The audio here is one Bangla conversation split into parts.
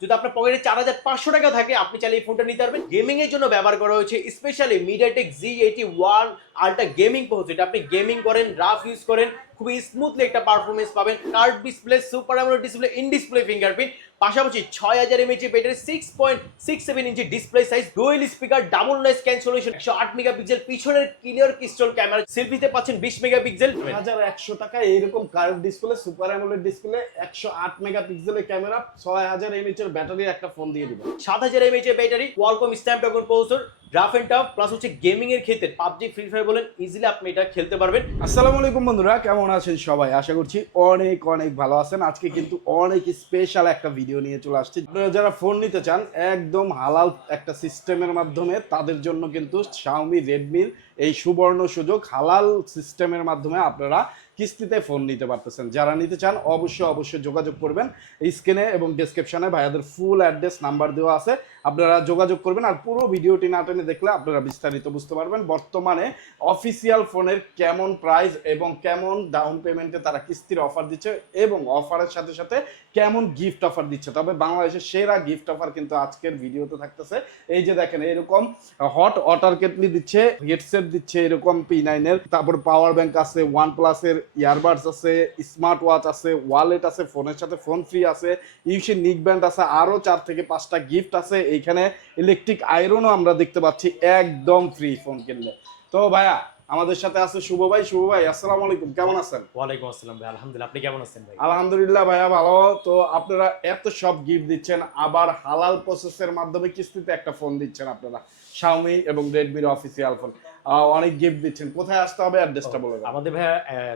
যদি আপনার পকেটে 4500 টাকা থাকে আপনি চাইলে এই ফোনটা নিতে পারবেন। গেমিং এর জন্য ব্যবহার করা হয়েছে specially MediaTek Z81 ultra gaming processor. এটা আপনি গেমিং করেন, রাফ ইউজ করেন, খুবই স্মুথলি একটা পারফরমেন্স পাবেন। Curve display, super AMOLED display, in display fingerprint, পাশাপাশি 6000 mAh battery, 6.67 inch display size, dual speaker, double noise cancellation, 108 megapixel পিছনের ক্লিয়ার ক্রিস্টাল ক্যামেরা, সেলফিতে পাচ্ছেন 20 মেগাপিক্সেল। 1100 টাকায় এইরকম curve display, super AMOLED display, 108 মেগাপিক্সেলের ক্যামেরা, 6000 mAh এর ব্যাটারির একটা ফোন দিয়ে দিবেন। 7000 mAh battery, Qualcomm Snapdragon processor, rough and tough, plus হচ্ছে গেমিং এর ক্ষেত্রে পাবজি, ফ্রি ফায়ার বলেন ইজিলি আপনি এটা খেলতে পারবেন। আসসালামু আলাইকুম বন্ধুরা, কেমন আছেন সবাই? আশা করছি অনেক অনেক ভালো আছেন। আজকে কিন্তু অনেক স্পেশাল একটা ভিডিও নিয়ে চলে আসছি। আপনারা যারা ফোন নিতে চান একদম হালাল একটা সিস্টেমের মাধ্যমে, তাদের জন্য কিন্তু Xiaomi Redmi এই সুবর্ণ সুযোগ। হালাল সিস্টেমের মাধ্যমে আপনারা কিস্তিতে ফোন নিতে পারতেছেন। যারা নিতে চান অবশ্যই যোগাযোগ করবেন। স্ক্রিনে এবং ডেসক্রিপশনে ভাইয়াদের ফুল অ্যাড্রেস নাম্বার দেওয়া আছে, আপনারা যোগাযোগ করবেন। আর পুরো ভিডিওটি না টেনে দেখলে আপনারা বিস্তারিত বুঝতে পারবেন বর্তমানে অফিসিয়াল ফোনের কেমন প্রাইস এবং কেমন ডাউন পেমেন্টে তারা কিস্তির অফার দিচ্ছে এবং অফারের সাথে সাথে কেমন গিফট অফার দিচ্ছে। তবে বাংলাদেশের সেরা গিফট অফার কিন্তু আজকের ভিডিওতে থাকতেছে। এই যে দেখেন, এরকম হট ওয়াটার কেটলি দিচ্ছে, হেডসেট দিচ্ছে এরকম P9 এর, তারপর পাওয়ার ব্যাংক আছে, OnePlus এর ইয়ারবাডস আছে, স্মার্ট ওয়াচ আছে, ওয়ালেট আছে, ফোনের সাথে ফোন ফ্রি আছে, ইউসি নিক ব্যান্ড আছে, আরো 4 থেকে 5টা গিফট আছে। এইখানে ইলেকট্রিক আয়রনও আমরা দেখতে পাচ্ছি একদম ফ্রি ফোন কিনলে। তো ভাইয়া আমাদের সাথে আছে শুভ ভাই। শুভ ভাই আসসালামু আলাইকুম, কেমন আছেন? ওয়ালাইকুম আসসালাম ভাই, আলহামদুলিল্লাহ, আপনি কেমন আছেন ভাই? আলহামদুলিল্লাহ ভাইয়া ভালো। তো আপনারা এত সব গিফট দিচ্ছেন, আবার হালাল প্রসেসের মাধ্যমে কিস্তিতে একটা ফোন দিচ্ছেন আপনারা, Xiaomi এবং Redmi অফিসিয়াল ফোন, অনেক গিফট দিচ্ছেন। কোথায় আসতে হবে অ্যাড্রেসটা বলে দেন। আমাদের ভাইয়া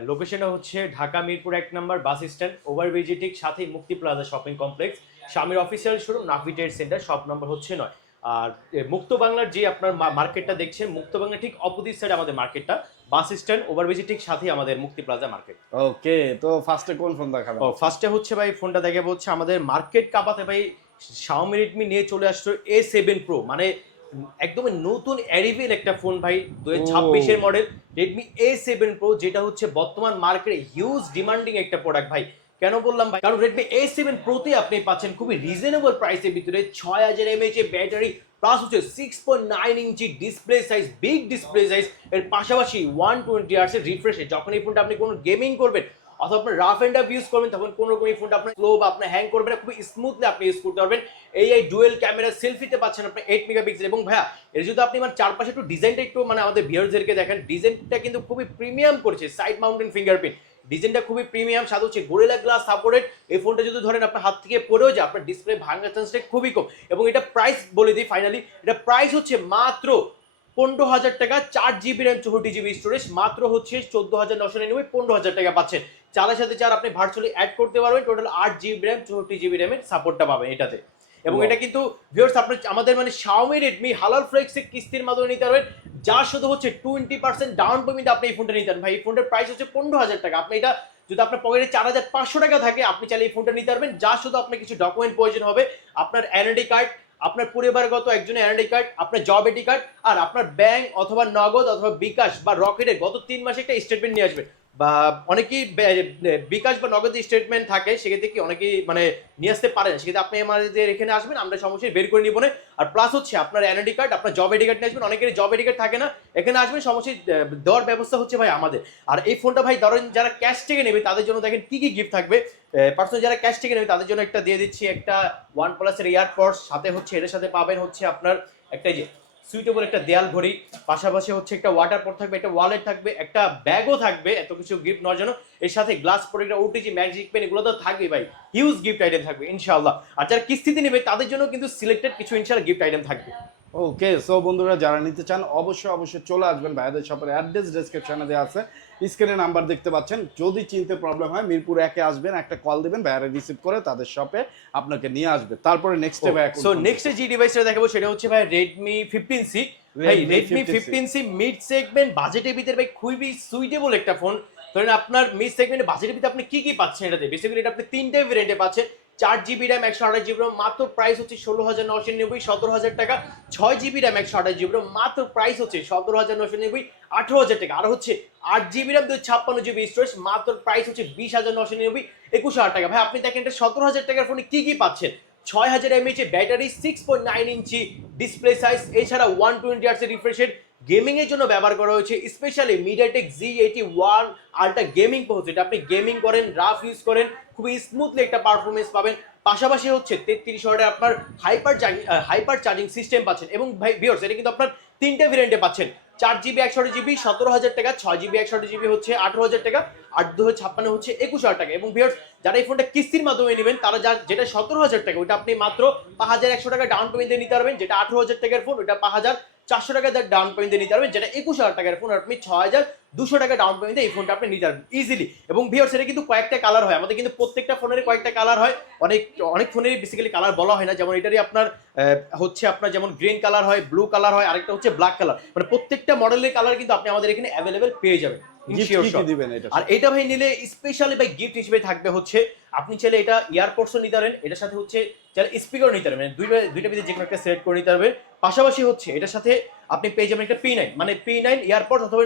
লোকেশনটা হচ্ছে ঢাকা মিরপুর 1 নম্বর বাস স্ট্যান্ড, ওভারব্রিজের ঠিক সাথেই মুক্তি প্লাজা শপিং কমপ্লেক্স, স্বামীর official showroom, Nafi Trade Centre, shop number হচ্ছে 9। আর মুক্ত বাংলার যে আপনার মার্কেটটা দেখছেন, মুক্ত বাংলার ঠিক অপোজিট সাইড আমাদের মার্কেটটা, বাস স্ট্যান্ড ওভারব্রিজের ঠিক সাথেই আমাদের মুক্তি প্লাজা মার্কেট। ওকে, তো ফার্স্টে কোন ফোন দেখাবেন? ফার্স্টে হচ্ছে ভাই ফোনটা দেখাবো হচ্ছে আমাদের মার্কেট কাপাতে ভাই Xiaomi Redmi নিয়ে চলে আসছে A7 Pro, মানে একদমই নতুন অ্যারিভেল একটা ফোন ভাই, 2026 এর মডেল Redmi A7 Pro, যেটা হচ্ছে বর্তমান মার্কেটে হিউজ ডিমান্ডিং একটা প্রোডাক্ট ভাই। কেন বললাম ভাই? কারণ Redmi A7 Pro তে আপনি পাচ্ছেন খুবই রিজনেবল প্রাইসের ভিতরে 6000 mAh ব্যাটারি, প্লাস হচ্ছে 6.9 inch display size, big display size, এর পাশাপাশি 120 Hz এর রিফ্রেশে যখন এই ফোনটা আপনি কোনো গেমিং করবেন অথবা আপনার রাফ এন্ড টাফ ইউজ করবেন, তখন কোনো রকম এই ফোনটা আপনার স্লো বা আপনার হ্যাং করবে না, খুবই স্মুথলি আপনি ইউজ করতে পারবেন। এই ডুয়েল ক্যামেরা, সেলফিতে পাচ্ছেন আপনি 8 মেগাপিক্সেল। এবং ভাইয়া এর যদি আপনি মানে চারপাশে একটু ডিজাইনটা একটু মানে আমাদের ভিউয়ারদেরকে দেখেন, ডিজাইনটা কিন্তু খুবই প্রিমিয়াম করেছে। সাইড মাউন্টেন ফিঙ্গারপ্রিন্ট ডিজাইনটা খুবই প্রিমিয়াম, সাথে হচ্ছে গোরিলা গ্লাস সাপোর্টেড। এই ফোনটা যদি ধরেন আপনার হাত থেকে পড়েও যায়, আপনার ডিসপ্লে ভাঙার চান্সটা খুবই কম। এবং এটা প্রাইস বলে দিই ফাইনালি, এটা প্রাইস হচ্ছে মাত্র 15,000 টাকা, 4 GB র্যাম, 64 GB স্টোরেজ, মাত্র হচ্ছে 14,999, 15,000 টাকা পাচ্ছেন। 4 সাথে 4 আপনি ভার্চুয়ালি অ্যাড করতে পারবেন, টোটাল 8 GB র্যাম, 64 GB র্যামের সাপোর্টটা পাবেন এটাতে। এবং এটা কিন্তু ভিউয়ার্স আপনার আমাদের মানে Xiaomi Redmi হালাল ফ্লেক্সে কিস্তির মাধ্যমে নিতে পারবেন, যা শুধু হচ্ছে 20% ডাউন পেমেন্ট আপনি এই ফোনটা নিতে পারেন। ভাই এই ফোনটার প্রাইস হচ্ছে 15,000 টাকা। আপনি এটা যদি আপনার পকেটে 4500 টাকা থাকে আপনি চাইলে এই ফোনটা নিতে পারবেন, যা শুধু আপনার কিছু ডকুমেন্ট প্রয়োজন হবে, আপনার এনআইডি কার্ড, আপনার পরিবারগত একজনের এনআইডি কার্ড, আপনার জব আইডি কার্ড, আর আপনার ব্যাংক অথবা নগদ অথবা বিকাশ বা রকেটের গত 3 মাসে একটা স্টেটমেন্ট নিয়ে আসবেন। বা অনেকেই বিকাশ বা নগদ স্টেটমেন্ট থাকে, সেক্ষেত্রে কি অনেকেই মানে নিয়ে আসতে পারেন, সেক্ষেত্রে আপনি আমাদের এখানে আসবেন, আমরা সমস্যায় বের করে নিব না। আর প্লাস হচ্ছে আপনার এনআইডি কার্ড, আপনার জব আইডি কার্ড নিয়ে আসবেন, অনেকের জব আইডি কার্ড থাকে না, এখানে আসবেন, সমস্যায় দেওয়ার ব্যবস্থা হচ্ছে ভাই আমাদের। আর এই ফোনটা ভাই ধরেন যারা ক্যাশ থেকে নেবে তাদের জন্য দেখেন কি কি গিফট থাকবে। পার্সোনাল যারা ক্যাশ থেকে নেবে তাদের জন্য একটা দিয়ে দিচ্ছি, একটা OnePlus এর এয়ারপডস, সাথে হচ্ছে এর সাথে পাবেন হচ্ছে আপনার একটা যে সুইটেবল একটা দেয়াল ঘড়ি, পাশাপাশি হচ্ছে একটা ওয়াটার পট থাকবে, একটা ওয়ালেট থাকবে, একটা ব্যাগও থাকবে, এত কিছু গিফট নেওয়ার জন্য। এর সাথে glass protector, OTG, magic pen, এগুলো তো থাকবে ভাই, হিউজ গিফট আইটেম থাকবে ইনশাআল্লাহ। আর যারা কিস্তিতে নেবে তাদের জন্য কিন্তু সিলেক্টেড কিছু ইনশাআল্লাহ গিফট আইটেম থাকবে। ওকে, সো বন্ধুরা যারা নিতে চান অবশ্যই চলে আসবেন। ভাইয়াদের শপের অ্যাড্রেস ডেসক্রিপশনে দেওয়া আছে, স্ক্রিনে নাম্বার দেখতে পাচ্ছেন। যদি চিনতে প্রবলেম হয় মিরপুর 1-এ আসবেন, একটা কল দিবেন, ভাইয়ারা রিসিভ করে তাদের শপে আপনাকে নিয়ে আসবে। তারপরে নেক্সট স্টেপ ভাই। সো নেক্সট যে ডিভাইসটা দেখাবো সেটা হচ্ছে ভাই Redmi 15C। ভাই Redmi 15C মিড সেগমেন্ট বাজেটের ভিতরে ভাই খুবই সুইটেবল একটা ফোন। ধরেন আপনার মিড সেগমেন্টে বাজেটের ভিতরে আপনি কি কি পাচ্ছেন এটাতে, বেসিক্যালি এটা আপনি 3টে ভেরিয়েন্টে পাচ্ছেন। 4 GB র্যাম, 128 GB র্যাম, মাত্র প্রাইস হচ্ছে 16,990, 17,000 টাকা। 6 GB র্যাম, 128 GB র্যাম, মাত্র প্রাইস হচ্ছে 17,990, 18,000 টাকা। আর হচ্ছে 8 GB র্যাম, 256 GB স্টোরেজ, মাত্র প্রাইস হচ্ছে 20,990, 21,000 টাকা। ভাই আপনি দেখেন এটা 17,000 টাকার ফোনে কি কি পাচ্ছেন। 6000 mAh এর ব্যাটারি, 6.9 ইঞ্চি ডিসপ্লে সাইজ, এছাড়া 120 হার্টজ রিফ্রেশের গেমিং এর জন্য ব্যবহার করা হয়েছে specially MediaTek Z81 ultra gaming processor. এটা আপনি গেমিং করেন, রাফ ইউজ করেন, খুবই স্মুথলি একটা পারফরমেন্স পাবেন। পাশাপাশি হচ্ছে 33 ওয়াটের আপনার হাইপার চার্জিং সিস্টেম পাচ্ছেন। এবং ভাই ভিউয়ার্স, এটা কিন্তু আপনার তিনটে ভেরিয়েন্টে পাচ্ছেন, 4GB 128GB 17,000 টাকা, 6GB 128GB হচ্ছে 18,000 টাকা, 8/256 হচ্ছে 21,000 টাকা। এবং ভিউয়ার্স, যারা এই ফোনটা কিস্তির মাধ্যমে নেবেন তারা যেটা 17,000 টাকা ওটা আপনি মাত্র 5,100 টাকা ডাউন পেমেন্ট দিয়ে নিতে পারবেন। যেটা 18,000 টাকার ফোন ওটা 5,400 টাকা ডাউন পেমেন্ট দিয়ে নিতে পারবেন। যেটা 21,000 টাকার ফোন আপনি 6,200 টাকা ডাউন পেমেন্ট দিয়ে এই ফোনটা আপনি নিতে পারবেন ইজিলি। এবং ভিউয়ার্স, এটা কিন্তু কয়েকটা কালার হয়, আমাদের কিন্তু প্রত্যেকটা ফোনের কয়েকটা কালার হয়, অনেক ফোনেরই বেসিক্যালি কালার বলা হয় না। যেমন এটারই আপনার হচ্ছে আপনার যেমন গ্রিন কালার হয়, ব্লু কালার হয়, আরেকটা হচ্ছে ব্ল্যাক কালার, মানে প্রত্যেকটা মডেলের কালার কিন্তু আপনি আমাদের এখানে অ্যাভেলেবেল পেয়ে যাবেন। আর এটা ভাই নিলে স্পেশালি ভাই গিফট হিসেবে থাকবে হচ্ছে আপনি চাইলে এটা ইয়ারপডসও নিতে পারেন, এটার সাথে হচ্ছে চাইলে স্পিকারও নিতে পারবেন, দুইটা ভিতরে যে কোনো একটা সিলেক্ট করে নিতে পারবেন। পাশাপাশি হচ্ছে এটার সাথে আপনি পেয়ে যাবেন একটা P9, মানে P9 ইয়ারপড অথবা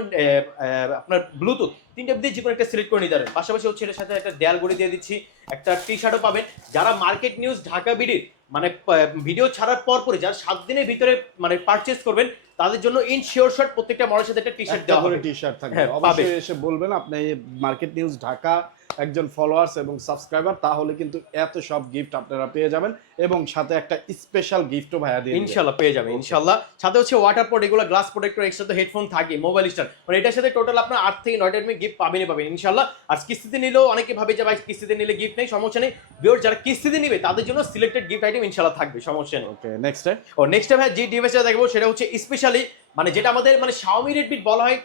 আপনার ব্লুটুথ, তিনটা ভিতরে যে কোনো একটা সিলেক্ট করে নিতে পারবেন। পাশাপাশি হচ্ছে এটার সাথে একটা দেয়াল ঘড়ি দিয়ে দিচ্ছি, একটা টি-শার্টও পাবেন। যারা মার্কেট নিউজ ঢাকা বিডির মানে ভিডিও ছাড়ার পরই যারা 7 দিনের ভিতরে মানে পারচেজ করবেন তাদের জন্য ইনশিওর শট প্রত্যেকটা মডেলের সাথে একটা টি-শার্ট দেওয়া হবে। টি-শার্ট থাকবে, হ্যাঁ, অবশ্যই এসে বলবেন আপনি মার্কেট নিউজ ঢাকা একজন ফলোয়ার্স এবং সাবস্ক্রাইবার, তাহলে কিন্তু এত সব গিফট আপনারা পেয়ে যাবেন এবং সাথে একটা স্পেশাল গিফটও ভাইয়া দিয়ে ইনশাআল্লাহ পেয়ে যাবেন ইনশাআল্লাহ। সাথে হচ্ছে ওয়াটার প্রোড, এগুলো গ্লাস প্রোটেক্টর, এক্সট্রা তো হেডফোন থাকে, মোবাইল স্ট্যান্ড, মানে এটার সাথে টোটাল আপনার 8 থেকে 9টা গিফট পাবেনই ইনশাআল্লাহ। আর কিস্তিতে নিলেও অনেকে ভাবে যে ভাই কিস্তিতে নিলে গিফট নেই, সমস্যা নেই ভিউয়ার, যারা কিস্তিতে নিবে তাদের জন্য সিলেক্টেড গিফট আইটেম ইনশাআল্লাহ থাকবে, সমস্যা নেই। ওকে, নেক্সট ভাই যে ডিভাইসটা দেখবো সেটা হচ্ছে স্পেশালি মানে যেটা আমাদের মানে Xiaomi Redmi বলা হয়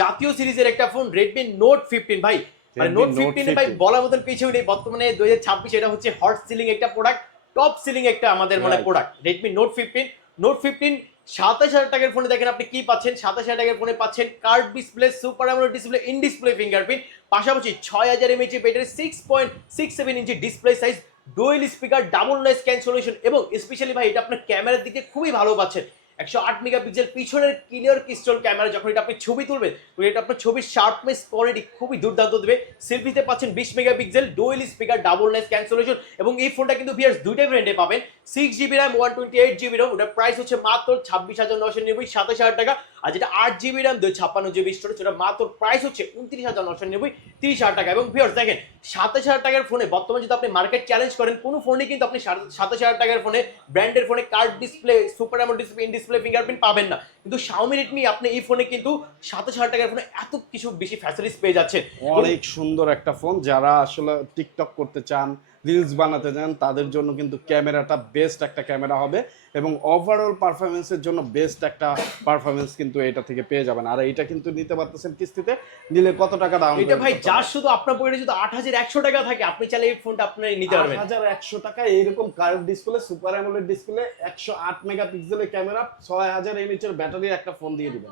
জাতীয় সিরিজের একটা ফোন, Redmi Note 15 ভাই। মানে Note 15 ভাই বলার মতন কিছু নেই, বর্তমানে 2026 এটা হচ্ছে হট সিলিং একটা প্রোডাক্ট, টপ সিলিং একটা আমাদের মানে প্রোডাক্ট Redmi Note 15 27,000 টাকার ফোনে দেখেন আপনি কি পাচ্ছেন, 27,000 টাকার ফোনে পাচ্ছেন curve display, super AMOLED display, in display fingerprint, পাশাপাশি 6000 mAh battery, 6.67 inch display size, dual speaker, double noise cancellation, এবং স্পেশালি ভাই এটা আপনার ক্যামেরার দিকে খুবই ভালো পাচ্ছেন। 108 মেগাপিক্সেল পিছনের ক্লিয়ার ক্রিস্টাল ক্যামেরা, যখন এটা আপনি ছবি তুলবেন এটা আপনার ছবির শার্পনেস কোয়ালিটি খুবই দুর্দান্ত দেবে। সেলফিতে পাচ্ছেন 20 megapixel, dual speaker, double noise cancellation, এবং এই ফোনটা কিন্তু ভিউয়ার্স দুইটা ভেরিয়েন্টে পাবেন, 6GB RAM 128GB ROM, ওটার প্রাইস হচ্ছে মাত্র 26,990, 27,000 টাকা। আর যেটা 8GB RAM 256GB স্টোরেজ, ওটা মাত্র প্রাইস হচ্ছে 29,990, 30,000 টাকা। এবং ভিউয়ার্স দেখেন 27,000 টাকার ফোনে বর্তমানে যদি আপনি মার্কেট চ্যালেঞ্জ করেন কোনো ফোনে কিন্তু আপনি 27,000 টাকার ফোনে ব্র্যান্ডের ফোনে curve display, super AMOLED display, in display fingerprint পাবেন না, কিন্তু Xiaomi Redmi আপনি এই ফোনে কিন্তু 27,000 টাকার ফোনে এত কিছু বেশি ফ্যাসিলিটিস পেয়ে যাচ্ছেন। অনেক সুন্দর একটা ফোন, যারা আসলে টিকটক করতে চান, রিলস বানাতে চান, তাদের জন্য কিন্তু ক্যামেরাটা বেস্ট একটা ক্যামেরা হবে এবং ওভারঅল পারফরমেন্সের জন্য বেস্ট একটা পারফরমেন্স কিন্তু এটা থেকে পেয়ে যাবেন। আর এটা কিন্তু নিতে পারতেছেন কিস্তিতে, নিলে কত টাকা দাম? এটা ভাই যা শুধু আপনার পকেটে যদি 8,100 টাকা থাকে আপনি চাইলে এই ফোনটা আপনি নিতে পারবেন। 8,100 টাকা এইরকম curve display, super AMOLED display, 108 মেগাপিক্সেলের ক্যামেরা, 6000 mAh এর ব্যাটারির একটা ফোন দিয়ে দিবেন।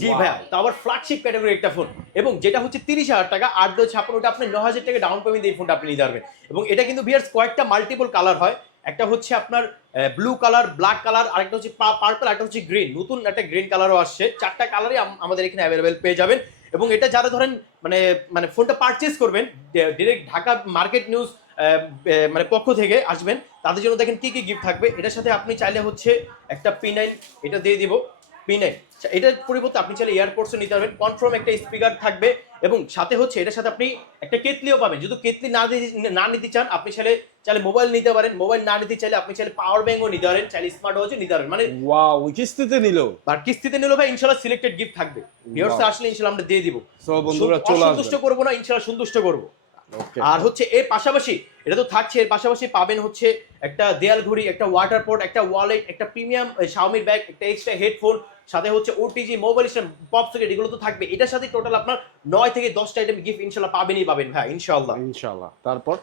জি ভাই, তো আবার ফ্ল্যাগশিপ ক্যাটাগরির একটা ফোন, এবং যেটা হচ্ছে 30,000 টাকা, 8/256, ওটা আপনি 9,000 টাকা ডাউন পেমেন্ট দিয়ে এই ফোনটা আপনি নিতে পারবেন। এবং এটা কিন্তু ভিউয়ার্স কয়েকটা মাল্টিপল কালার হয়, একটা হচ্ছে আপনার ব্লু কালার, ব্ল্যাক কালার, আরেকটা হচ্ছে পার্পল, একটা হচ্ছে গ্রিন, নতুন একটা গ্রিন কালারও আসছে, 4টা কালারই আমাদের এখানে অ্যাভেলেবেল পেয়ে যাবেন। এবং এটা যারা ধরেন মানে মানে ফোনটা পারচেজ করবেন ডিরেক্ট ঢাকা মার্কেট নিউজ মানে পক্ষ থেকে আসবেন, তাদের জন্য দেখেন কি কি গিফট থাকবে। এটার সাথে আপনি চাইলে হচ্ছে একটা P9 এটা দিয়ে দিব, P9 এটার পরিবর্তে আপনি চাইলে এয়ারপডসও নিতে পারবেন, কনফার্ম একটা স্পিকার থাকবে, এবং সাথে হচ্ছে এটার সাথে আপনি একটা কেতলিও পাবেন। যদি কেতলি না নিতে চান আপনি চাইলে মোবাইল নিতে পারেন, মোবাইল না নিতে চাইলে আপনি চাইলে পাওয়ার ব্যাংকও নিতে পারেন, চাইলে স্মার্ট ওয়াচও নিতে পারেন। মানে ওয়াও, কিস্তিতে নিলো, আর কিস্তিতে নিলো ভাই ইনশাআল্লাহ সিলেক্টেড গিফট থাকবে, ভিউয়ার্স আসলে ইনশাআল্লাহ আমরা দিয়ে দিব। সো বন্ধুরা চলে আসবেন, সন্তুষ্ট করব না, ইনশাআল্লাহ সন্তুষ্ট করব। আর হচ্ছে এর পাশাপাশি এটা তো থাকছে, এর পাশাপাশি পাবেন হচ্ছে একটা দেয়াল ঘড়ি, একটা ওয়াটার পোর্ট, একটা ওয়ালেট, একটা প্রিমিয়াম Xiaomi ব্যাগ, একটা এক্সট্রা হেডফোন, সাথে হচ্ছে OTG mobile stand, pop socket, এগুলো তো থাকবে। এটার সাথে টোটাল আপনার 9 থেকে 10টা আইটেম গিফট ইনশাআল্লাহ পাবেন ভাই ইনশাআল্লাহ। তারপর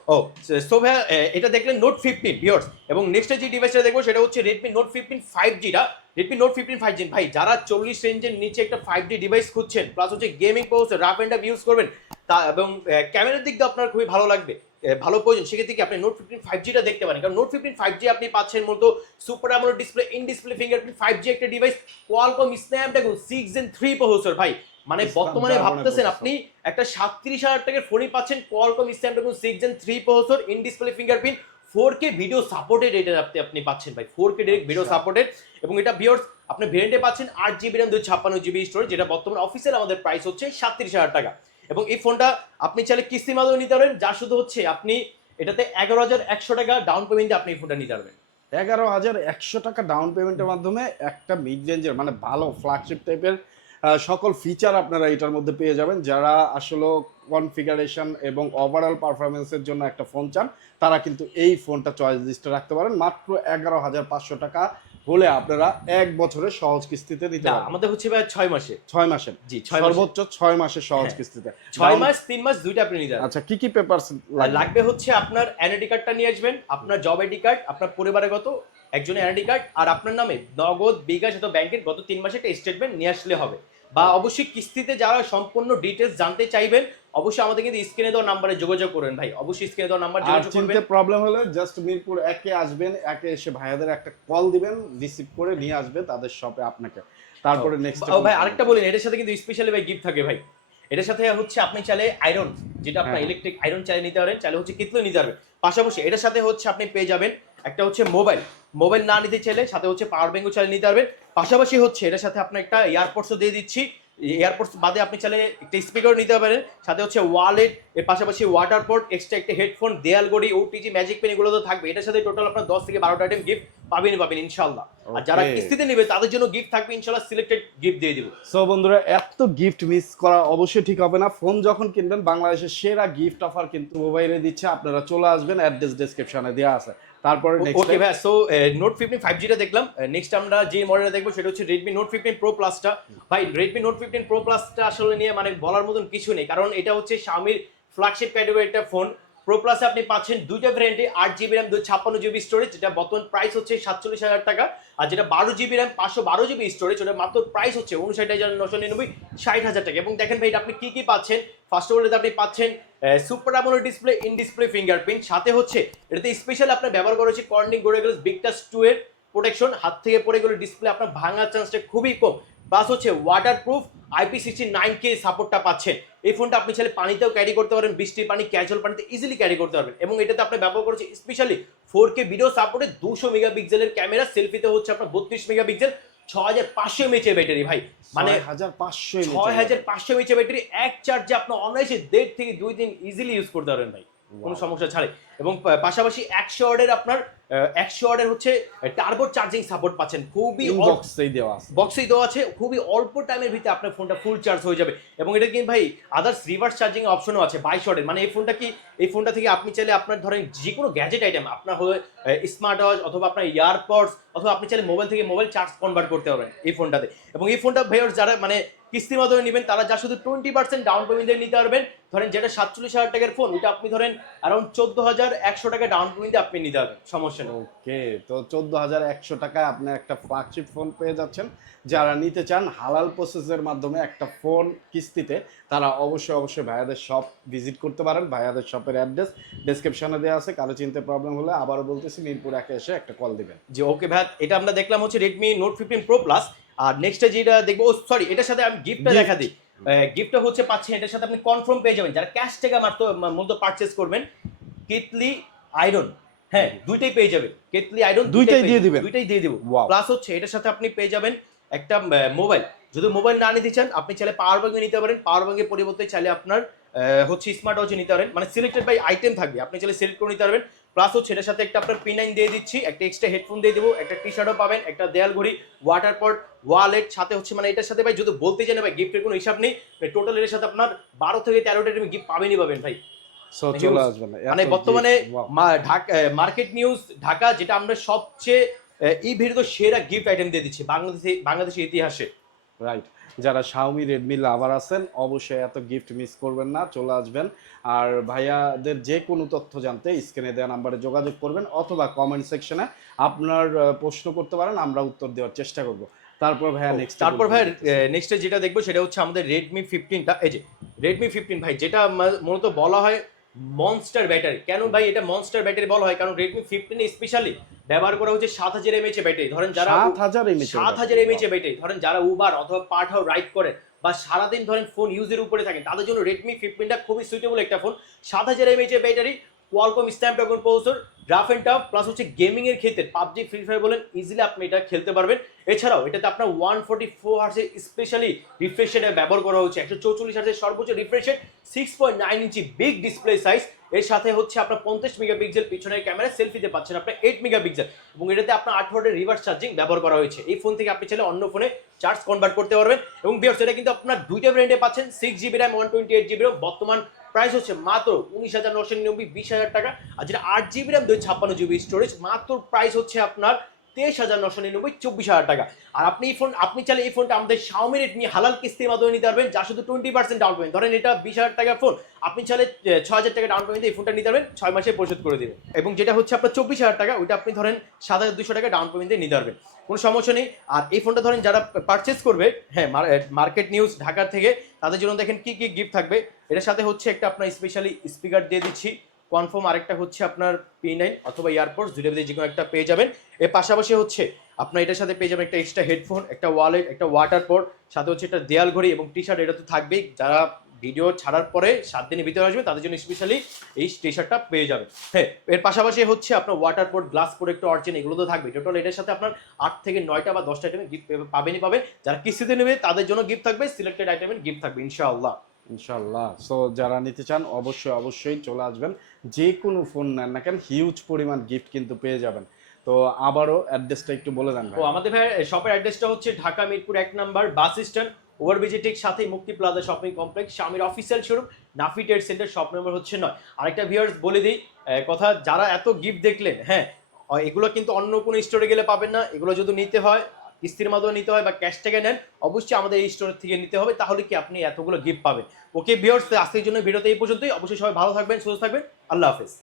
সো ভাই এটা দেখলেন Note 15 ভিউয়ার্স, এবং নেক্সট যে ডিভাইসটা দেখবো সেটা হচ্ছে Redmi Note 15 5G টা। Redmi Note 15 5G ভাই, যারা 40 রেঞ্জের নিচে একটা 5G ডিভাইস খুঁজছেন, প্লাস হচ্ছে gaming processor, rough and tough use করবেন, তা এবং ক্যামেরার দিক দিয়ে আপনার খুবই ভালো লাগবে, ভালো প্রয়োজন, সেক্ষেত্রে কি আপনি Note 15 5G টা দেখতে পারেন। কারণ Note 15 5G আপনি পাচ্ছেন মূলত super AMOLED display, in display fingerprint, 5G একটা device, Qualcomm Snapdragon 6 Gen 3 processor ভাই। মানে বর্তমানে ভাবতেছেন আপনি একটা 37,000 টাকার ফোনই পাচ্ছেন Qualcomm Snapdragon 6 Gen 3 processor, in display fingerprint, 4K video supported এটা আপনি পাচ্ছেন ভাই, 4K ডিরেক্ট ভিডিও সাপোর্টেড। এবং এটা ভিউয়ার্স আপনি ভেরিয়েন্টে পাচ্ছেন 8GB RAM 256GB স্টোরেজ, যেটা বর্তমানে অফিসিয়াল আমাদের প্রাইস হচ্ছে 37,000 টাকা। এবং এই ফোনটা আপনি চাইলে কিস্তির মাধ্যমে নিতে পারবেন, যা শুধু হচ্ছে আপনি এটাতে 11,100 টাকা ডাউন পেমেন্টে আপনি এই ফোনটা নিতে পারবেন। 11,100 টাকা ডাউন পেমেন্টের মাধ্যমে একটা মিড রেঞ্জের মানে ভালো ফ্ল্যাগশিপ টাইপের সকল ফিচার আপনারা এটার মধ্যে পেয়ে যাবেন। যারা আসলে কনফিগারেশন এবং ওভারঅল পারফরমেন্সের জন্য একটা ফোন চান, তারা কিন্তু এই ফোনটা চয়েস লিস্টে রাখতে পারেন। মাত্র 11,500 টাকা হলে আপনারা 1 বছরের সহজ কিস্তিতে দিতে না, পারবেন। আমাদের হচ্ছে ভাই 6 মাসে। 6 মাসের, জি 6 মাসে, সর্বোচ্চ 6 মাসের সহজ কিস্তিতে। 6 মাস 3 মাস দুইটা আপনি নিতে পারবেন। আচ্ছা, কি কি পেপারস লাগবে হচ্ছে আপনার এনআইডি কার্ডটা নিয়ে আসবেন, আপনার জব আইডি কার্ড, আপনার পরিবারের একজনের এনআইডি কার্ড, আর আপনার নামে নগদ, বিকাশ অথবা ব্যাংকের গত 3 মাসে একটা স্টেটমেন্ট নিয়ে আসলে হবে। বা অবশ্যই কিস্তিতে যারা সম্পূর্ণ ডিটেলস জানতে চাইবেন, অবশ্যই আমাদের কিন্তু স্ক্রিনে দেওয়া নাম্বারে যোগাযোগ করবেন ভাই, অবশ্যই স্ক্রিনে দেওয়া নাম্বার আর যোগাযোগ করবেন। চিনতে প্রবলেম হলে জাস্ট মিরপুর 1-এ আসবেন, 1-এ এসে ভাইয়াদের একটা কল দিবেন, রিসিভ করে নিয়ে আসবে তাদের শপে আপনাকে। তারপরে নেক্সট ভাই আরেকটা বলেন, এটার সাথে কিন্তু স্পেশালি ভাই গিফট থাকে ভাই। এটার সাথে হচ্ছে আপনি চাইলে আয়রন, যেটা আপনার ইলেকট্রিক আয়রন চাইলে নিতে পারেন, চাইলে হচ্ছে কিতলে নিতে পারবেন। পাশাপাশি এটার সাথে হচ্ছে আপনি পেয়ে যাবেন একটা হচ্ছে মোবাইল না নিতে চাইলে সাথে হচ্ছে পাওয়ার ব্যাঙ্কও চাইলে নিতে পারবেন। পাশাপাশি হচ্ছে এটার সাথে আপনার একটা এয়ারপডসও দিয়ে দিচ্ছি, এয়ারপডস বাদে আপনি চাইলে একটা স্পিকারও নিতে পারেন, সাথে হচ্ছে ওয়ালেট, এর পাশাপাশি ওয়াটার পট, এক্সট্রা একটা হেডফোন, দেয়াল ঘড়ি, ওটিজি, ম্যাজিক পেন, এগুলো তো থাকবে। এটার সাথে টোটাল আপনার 10 থেকে 12টা আইটেম গিফট পাবেন ইনশাআল্লাহ। আর যারা কিস্তিতে নেবে তাদের জন্য গিফট থাকবে ইনশাআল্লাহ, সিলেক্টেড গিফট দিয়ে দিব। সো বন্ধুরা, এত গিফট মিস করা অবশ্যই ঠিক হবে না। ফোন যখন কিনবেন, বাংলাদেশের সেরা গিফট অফার কিন্তু মোবাইলে দিচ্ছে। আপনারা চলে আসবেন, অ্যাড্রেস ডেসক্রিপশনে দেওয়া আছে। তারপরে ওকে ভাই, সো নোট 15 5G টা দেখলাম। নেক্সট আমরা যে মডেলটা দেখবো সেটা হচ্ছে Redmi Note 15 Pro Plus টা। ভাই Redmi Note 15 Pro Plus টা আসলে নিয়ে মানে বলার মতন কিছু নেই, কারণ এটা হচ্ছে Xiaomi ফ্ল্যাগশিপ ক্যাটাগরির একটা ফোন। Pro Plus এ আপনি পাচ্ছেন দুইটা ভ্যারিয়েন্টে, 8GB RAM 256GB স্টোরেজ, যেটা বর্তমান প্রাইস হচ্ছে 47,000 টাকা। আর যেটা 12GB RAM 512GB স্টোরেজ, ওটা মাত্র প্রাইস হচ্ছে 59,999, 60,000 টাকা। এবং দেখেন ভাই, এটা আপনি কি পাচ্ছেন। ফার্স্ট অফ অল আপনি পাচ্ছেন super AMOLED display, in display fingerprint, সাথে হচ্ছে এটাতে স্পেশাল আপনার ব্যবহার করা হচ্ছে Corning gorilla glass big touch 2 এর প্রোটেকশন। হাত থেকে পড়ে গেলে ডিসপ্লে আপনার ভাঙার চান্সটা খুবই কম। প্লাস হচ্ছে ওয়াটারপ্রুফ IP69K সাপোর্টটা পাচ্ছেন। এই ফোনটা আপনি চাইলে পানিতেও ক্যারি করতে পারেন, বৃষ্টির পানি, ক্যাজুয়াল পানিতে ইজিলি ক্যারি করতে পারবেন। এবং এটাতে আপনি ব্যবহার করেছে স্পেশালি 4K ভিডিও সাপোর্টে 200 মেগাপিক্সেলের ক্যামেরা, সেলফিতে হচ্ছে আপনার 32 মেগাপিক্সেল, 6500 mAh এর ব্যাটারি ভাই, মানে 6500 mAh ব্যাটারি এক চার্জে আপনি অনায়াসে 1.5 থেকে 2 দিন ইজিলি ইউজ করতে পারবেন ভাই, কোনো সমস্যা ছাড়াই। এবং পাশাপাশি 100 ওয়াটের আপনার 100 ওয়াটের হচ্ছে টার্বো চার্জিং সাপোর্ট পাচ্ছেন, খুবই বক্সেই দেওয়া আছে, দেওয়া আছে। খুবই অল্প টাইমের ভিতরে আপনার ফোনটা ফুল চার্জ হয়ে যাবে। এবং এটা কিন্তু ভাই আদার্স রিভার্স চার্জিং অপশনও আছে 22 ওয়াটের। মানে এই ফোনটা থেকে আপনি চাইলে আপনার ধরেন যে কোনো গ্যাজেট আইটেম, আপনার হলে স্মার্ট ওয়াচ অথবা আপনার ইয়ারপডস, অথবা আপনি চাইলে মোবাইল থেকে মোবাইল চার্জ কনভার্ট করতে পারবেন এই ফোনটাতে। এবং এই ফোনটা ভাইয়ার যারা মানে কিস্তির মাধ্যমে নেবেন, তারা যা শুধু 20% ডাউন পেমেন্ট নিতে পারবেন। ধরেন যেটা 47,000 টাকার ফোন, ওটা আপনি ধরেন অ্যারাউন্ড 14,100 টাকা ডাউন পেমেন্টে আপনি নিতে পারবেন, সমস্যা নেই। ওকে, তো 14,100 টাকায় আপনি একটা ফ্ল্যাগশিপ ফোন পেয়ে যাচ্ছেন। যারা নিতে চান হালাল প্রসেসের মাধ্যমে একটা ফোন কিস্তিতে, তারা অবশ্যই ভাইয়াদের শপ ভিজিট করতে পারেন। ভাইয়াদের শপের অ্যাড্রেস ডেসক্রিপশনে দেওয়া আছে। কারো চিনতে প্রবলেম হলে আবারও বলতেছি, মিরপুর 1-এ এসে একটা কল দিবেন। জি ওকে ভাই, এটা আমরা দেখলাম হচ্ছে Redmi Note 15 Pro Plus। আর নেক্সট যেটা দেখবো, সরি, এটার সাথে আমি গিফটটা দেখা দিই। গিফটটা হচ্ছে পাচ্ছেন, এটার সাথে আপনি কনফার্ম পেয়ে যাবেন যারা ক্যাশ টাকা মূলত পারচেজ করবেন, কেটলি আয়রন, হ্যাঁ দুইটাই পেয়ে যাবেন। কেটলি আয়রন দুইটাই দিয়ে দিব। প্লাস হচ্ছে এটার সাথে আপনি পেয়ে যাবেন একটা মোবাইল। যদি মোবাইল না নিতে চান, আপনি চাইলে পাওয়ার ব্যাঙ্ক নিতে পারেন। পাওয়ার ব্যাঙ্কের পরিবর্তে চাইলে আপনার হচ্ছে স্মার্ট ওয়াচ নিতে পারেন। মানে সিলেক্টেড বাই আইটেম থাকবে, আপনি চাইলে সিলেক্ট করে নিতে পারবেন। প্লাস হচ্ছে এটার সাথে একটা আপনার P9 দিয়ে দিচ্ছি, একটা এক্সট্রা হেডফোন দিয়ে দেবো, একটা টি শার্টও পাবেন, একটা দেয়াল ঘড়ি, ওয়াটার পট, ওয়ালেট, সাথে হচ্ছে মানে এটার সাথে ভাই যদি বলতে চান ভাই গিফটের কোনো হিসাব নেই। টোটাল এর সাথে আপনার 12 থেকে 13টা গিফট পাবেন ভাই। সো চলে আসবেন। মানে বর্তমানে মার্কেট নিউজ ঢাকা, যেটা আমরা সবচেয়ে এই ভিডিওতে সেরা গিফট আইটেম দিয়ে দিচ্ছি বাংলাদেশের ইতিহাসে। রাইট, যারা Xiaomi Redmi লাভার আছেন অবশ্যই এত গিফট মিস করবেন না, চলে আসবেন। আর ভাইয়াদের যে কোনো তথ্য জানতে স্ক্রিনে দেওয়া নাম্বারে যোগাযোগ করবেন, অথবা কমেন্ট সেকশনে আপনার প্রশ্ন করতে পারেন, আমরা উত্তর দেওয়ার চেষ্টা করব। তারপর ভাইয়া নেক্সটে যেটা দেখবো সেটা হচ্ছে আমাদের Redmi 15টা। এই যে Redmi 15 ভাই, যেটা মূলত বলা হয় মনস্টার ব্যাটারি। কেন ভাই এটা মনস্টার ব্যাটারি বলা হয়? কারণ Redmi 15 স্পেশালি ব্যবহার করা হচ্ছে 7000 mAh ব্যাটারি। ধরেন যারা 7000 mAh ব্যাটারি, ধরেন যারা উবার অথবা পাঠাও রাইড করেন বা সারাদিন ধরেন ফোন ইউজের উপরে থাকেন, তাদের জন্য Redmi 15টা খুবই সুইটেবল একটা phone. 7000 mAh battery, Qualcomm Snapdragon processor, rough and tough plus হচ্ছে গেমিং এর ক্ষেত্রে পাবজি, ফ্রি ফায়ার বলেন ইজিলি আপনি এটা খেলতে পারবেন। এছাড়াও এটাতে আপনার 144 হার্জের স্পেশালি রিফ্রেশ রেট ব্যবহার করা হচ্ছে, 144 হার্জের সর্বোচ্চ রিফ্রেশ রেট, 6.9 ইঞ্চি বিগ ডিসপ্লে সাইজ। এর সাথে হচ্ছে আপনার 50 মেগাপিক্সেল পিছনের ক্যামেরা, সেলফিতে পাচ্ছেন আপনার 8 মেগাপিক্সেল, এবং এটাতে আপনার 8 ওয়াটের রিভার্স চার্জিং ব্যবহার করা হয়েছে। এই ফোন থেকে আপনি চাইলে অন্য ফোনে চার্জ কনভার্ট করতে পারবেন। এবং ভিউয়ার্স এটা কিন্তু আপনার দুইটা ভ্যারিয়েন্টে পাচ্ছেন, 6GB RAM 128GB RAM, বর্তমান প্রাইস হচ্ছে মাত্র 19,999, 20,000 টাকা। আর যেটা 8GB RAM 256GB স্টোরেজ, মাত্র প্রাইস হচ্ছে আপনার 23,999, 24,000 টাকা। আর আপনি চাইলে এই ফোনটা আমাদের Xiaomi Redmi হালাল কিস্তির মাধ্যমে নিতে পারবেন, যা শুধু 20% ডাউন পেমেন্ট। ধরেন এটা 20,000 টাকার ফোন, আপনি চাইলে 6,000 টাকা ডাউন পেমেন্ট এই ফোনটা নিতে পারবেন, 6 মাসে পরিশোধ করে দিবেন। এবং যেটা হচ্ছে আপনার 24,000 টাকা, ওইটা আপনি ধরেন 7,200 টাকা ডাউন পেমেন্ট দিয়ে নিতে পারবেন, কোনো সমস্যা নেই। আর এই ফোনটা ধরেন যারা পারচেস করবে, হ্যাঁ, মার্কেট নিউজ ঢাকার থেকে, তাদের জন্য দেখেন কি কি গিফট থাকবে। এটার সাথে হচ্ছে একটা আপনার স্পেশালি স্পিকার দিয়ে দিচ্ছি কনফার্ম, আরেকটা হচ্ছে আপনার P9 অথবা ইয়ারপোর্টস, দুটো যে কোনো একটা পেয়ে যাবেন। এর পাশাপাশি হচ্ছে আপনার এটার সাথে পেয়ে যাবেন একটা এক্সট্রা হেডফোন, একটা ওয়ালেট, একটা ওয়াটার পোর্ট, সাথে হচ্ছে একটা দেয়াল ঘড়ি এবং টি শার্ট। এটা তো থাকবেই, যারা ভিডিও ছাড়ার পরে 7 দিনের ভিতরে আসবে তাদের জন্য স্পেশালি এই টি শার্টটা পেয়ে যাবে। হ্যাঁ, এর পাশাপাশি হচ্ছে আপনার water port, glass protector origin, এগুলো তো থাকবে। টোটাল এটার সাথে আপনার 8 থেকে 9টা বা 10টা আইটেমের গিফট পাবেনই পাবেন। যারা কিস্তিতে নেবে তাদের জন্য গিফট থাকবে, সিলেক্টেড আইটেমের গিফট থাকবে ইনশাআল্লাহ। ইনশাল্লাহ। সো যারা নিতে চান অবশ্যই চলে আসবেন, যে কোনো ফোন নেন না কেন হিউজ পরিমাণ গিফট কিন্তু পেয়ে যাবেন। তো আবারও অ্যাড্রেসটা একটু বলে দেন ভাই। আমাদের ভাই শপের অ্যাড্রেসটা হচ্ছে Dhaka Mirpur 1 number bus stand, ওভারব্রিজের ঠিক সাথেই Mukti Plaza shopping complex, Xiaomi official showroom, Nafi Trade Centre, shop number হচ্ছে 9। আরেকটা ভিউয়ার্স বলে দিই কথা, যারা এত গিফট দেখলেন, হ্যাঁ, এগুলো কিন্তু অন্য কোনো স্টোরে গেলে পাবেন না। এগুলো যদি নিতে হয় কিস্তির মাধ্যমে নিতে হয় বা ক্যাশ থেকে নেন, অবশ্যই আমাদের এই স্টোর থেকে নিতে হবে, তাহলে কি আপনি এতগুলো গিফট পাবেন। ওকে ভিউয়ার্স, আজকের জন্য ভিডিওতে এই পর্যন্তই। অবশ্যই সবাই ভালো থাকবেন, সুস্থ থাকবেন, আল্লাহ হাফেজ।